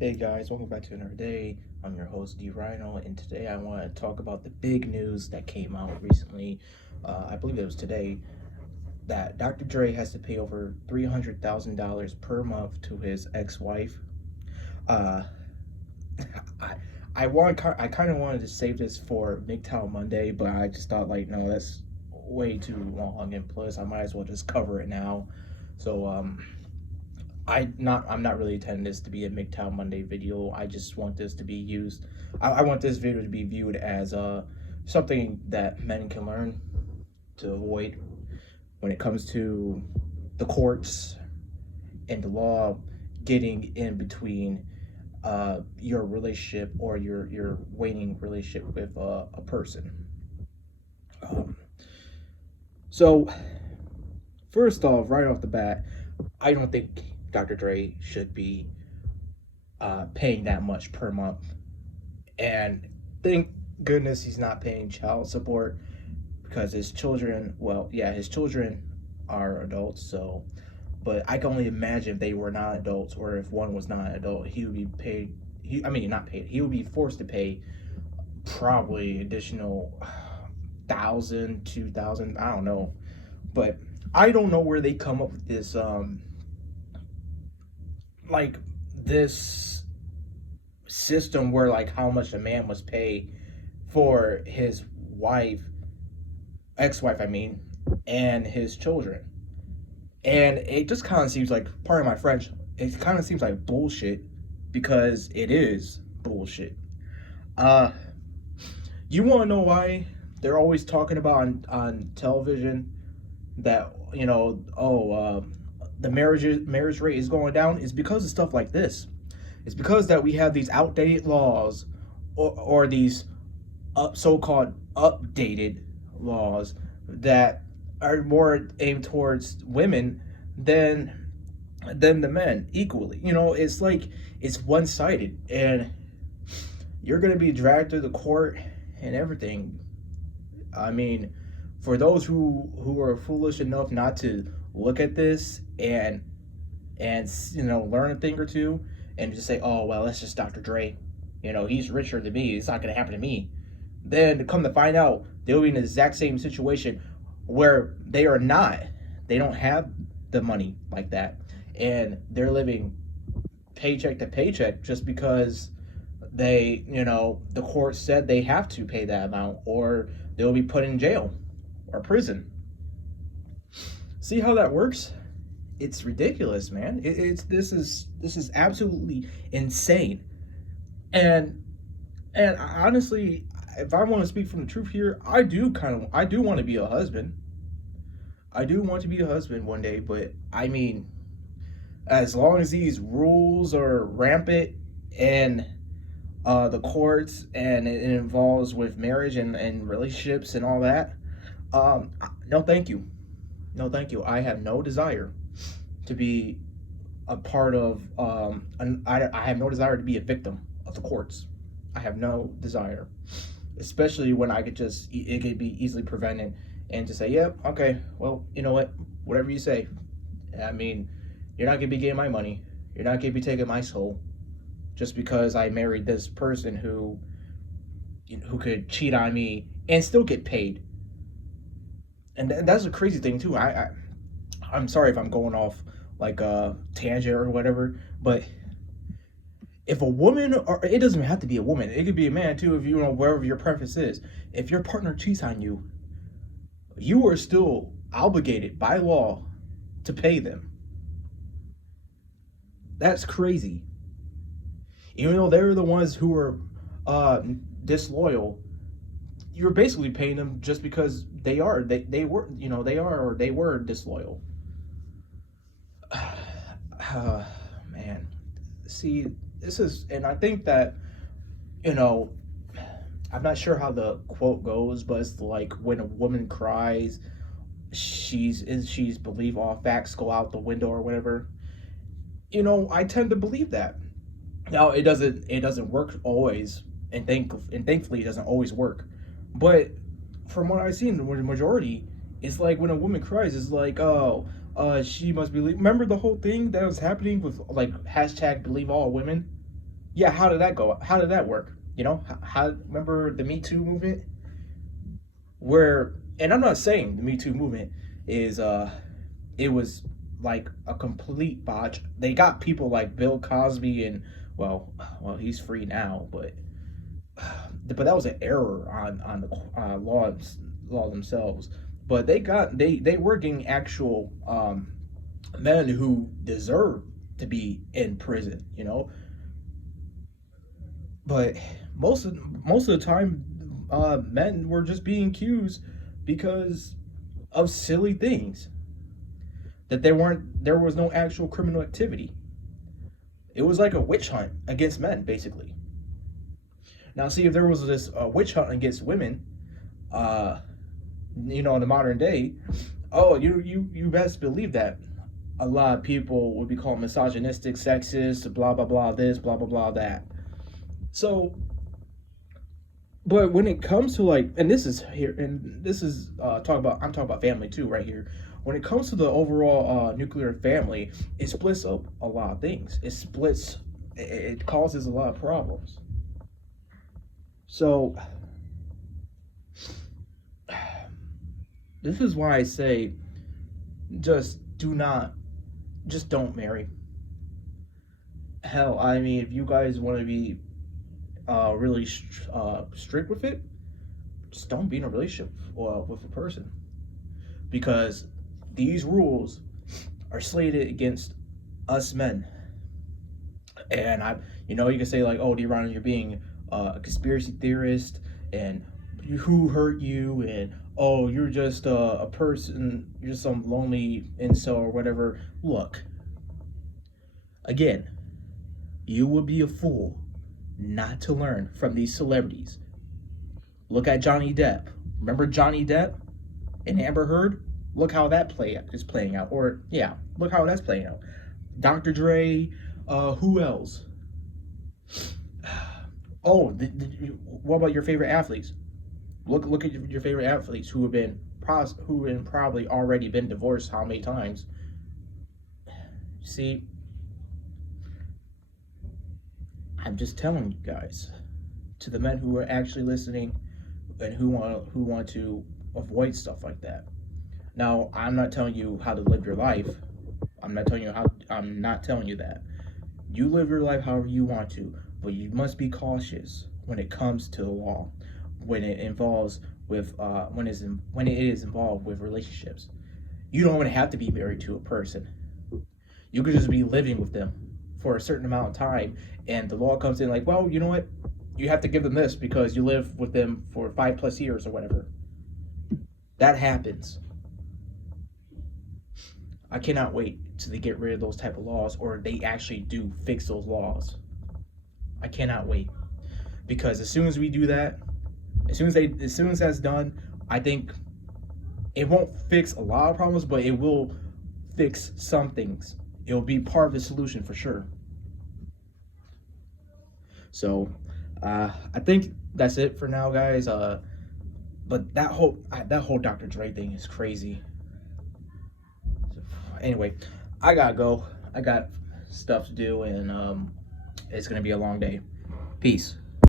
Hey guys, welcome back to another day. I'm your host D Rhino, and today I want to talk about the big news that came out recently. I believe it was today that Dr. Dre has to pay over $300,000 per month to his ex-wife. Uh, I I kind of wanted to save this for MGTOW Monday, but I just thought like no, that's way too long, and plus I might as well just cover it now. So I'm not really intending this to be a MGTOW Monday video. I just want this to be used. I want this video to be viewed as something that men can learn to avoid when it comes to the courts and the law getting in between your relationship or your waning relationship with a person. Um, so first off, right off the bat, I don't think Dr. Dre should be paying that much per month. And thank goodness he's not paying child support because his children, well, yeah, his children are adults, so but I can only imagine if they were not adults or if one was not an adult, he would be paid I mean not paid, he would be forced to pay probably additional 1,000, 2,000, I don't know. But I don't know where they come up with this like this system where like how much a man must pay for his wife, ex-wife, I mean, and his children. And it just kind of seems like, pardon my French, it kind of seems like bullshit because it is bullshit. Uh, you want to know why they're always talking about on television that the marriage rate is going down? Is because of stuff like this. It's because that we have these outdated laws or these so-called updated laws that are more aimed towards women than the men equally. It's like it's one-sided, and you're gonna be dragged through the court and everything. I mean, for those who are foolish enough not to look at this and learn a thing or two and just say, oh well, that's just Dr. Dre. He's richer than me. It's not gonna happen to me. Then come to find out, they'll be in the exact same situation where they are not. They don't have the money like that, and they're living paycheck to paycheck just because the court said they have to pay that amount, or they'll be put in jail or prison. See how that works? It's ridiculous, man. It's this is absolutely insane. And honestly, if I want to speak from the truth here, I do want to be a husband. I do want to be a husband one day, but I mean, as long as these rules are rampant and the courts and it involves with marriage and relationships and all that, no, thank you. No, thank you. I have no desire to be a part of. I have no desire to be a victim of the courts. I have no desire, especially when it could be easily prevented, and to say, yep, okay, well, you know what, whatever you say. I mean, you're not gonna be getting my money. You're not gonna be taking my soul, just because I married this person who could cheat on me and still get paid. And that's a crazy thing too. I'm sorry if I'm going off like a tangent or whatever, but if a woman, or it doesn't even have to be a woman, it could be a man too, if wherever your preference is, if your partner cheats on you, you are still obligated by law to pay them. That's crazy. Even though they're the ones who are disloyal, you're basically paying them just because they were disloyal. Man, see, this is, and I think that you know I'm not sure how the quote goes, but it's like when a woman cries, she's believe all facts go out the window or whatever. I tend to believe that. Now it doesn't work always, and thankfully it doesn't always work. But from what I've seen, the majority, it's like when a woman cries, it's like, oh, she must believe. Remember the whole thing that was happening with like hashtag believe all women. Yeah, how did that go? How did that work? You know, how remember the Me Too movement? Where, and I'm not saying the Me Too movement is it was like a complete botch. They got people like Bill Cosby and well he's free now, but that was an error on the law themselves. But they were getting actual men who deserve to be in prison, you know. But most of the time, men were just being accused because of silly things that there was no actual criminal activity. It was like a witch hunt against men, basically. Now, see, if there was this witch hunt against women, uh, you know, in the modern day, oh, you best believe that a lot of people would be called misogynistic, sexist, blah blah blah, this, blah blah blah, that. So, but when it comes to like, and this is here, and this is I'm talking about family too, right here. When it comes to the overall nuclear family, it splits up a lot of things. It causes a lot of problems. So, this is why I say, just do not, just don't marry. Hell, I mean, if you guys want to be really strict with it, just don't be in a relationship with a person, because these rules are slated against us men. And you know, you can say like, "Oh, D-Ron, you're being a conspiracy theorist, and who hurt you?" And "Oh, you're just a person, you're just some lonely incel or whatever." Look, again, you would be a fool not to learn from these celebrities. Look at Johnny Depp. Remember Johnny Depp and Amber Heard? Look how that is playing out. Or yeah, look how that's playing out. Dr. Dre. Who else? Oh, what about your favorite athletes? Look at your favorite athletes who have probably already been divorced how many times? See, I'm just telling you guys, to the men who are actually listening and who want to avoid stuff like that. Now, I'm not telling you how to live your life. I'm not telling you that. You live your life however you want to, but you must be cautious when it comes to the law, when it involves with when it is involved with relationships. You don't even have to be married to a person. You could just be living with them for a certain amount of time, and the law comes in like, well, you know what? You have to give them this because you live with them for 5+ years or whatever. That happens. I cannot wait till they get rid of those type of laws, or they actually do fix those laws. I cannot wait, because as soon as we do that, as soon as that's done, I think it won't fix a lot of problems, but it will fix some things. It will be part of the solution for sure. So, I think that's it for now, guys. But that whole Dr. Dre thing is crazy. Anyway, I gotta go. I got stuff to do, and it's gonna be a long day. Peace.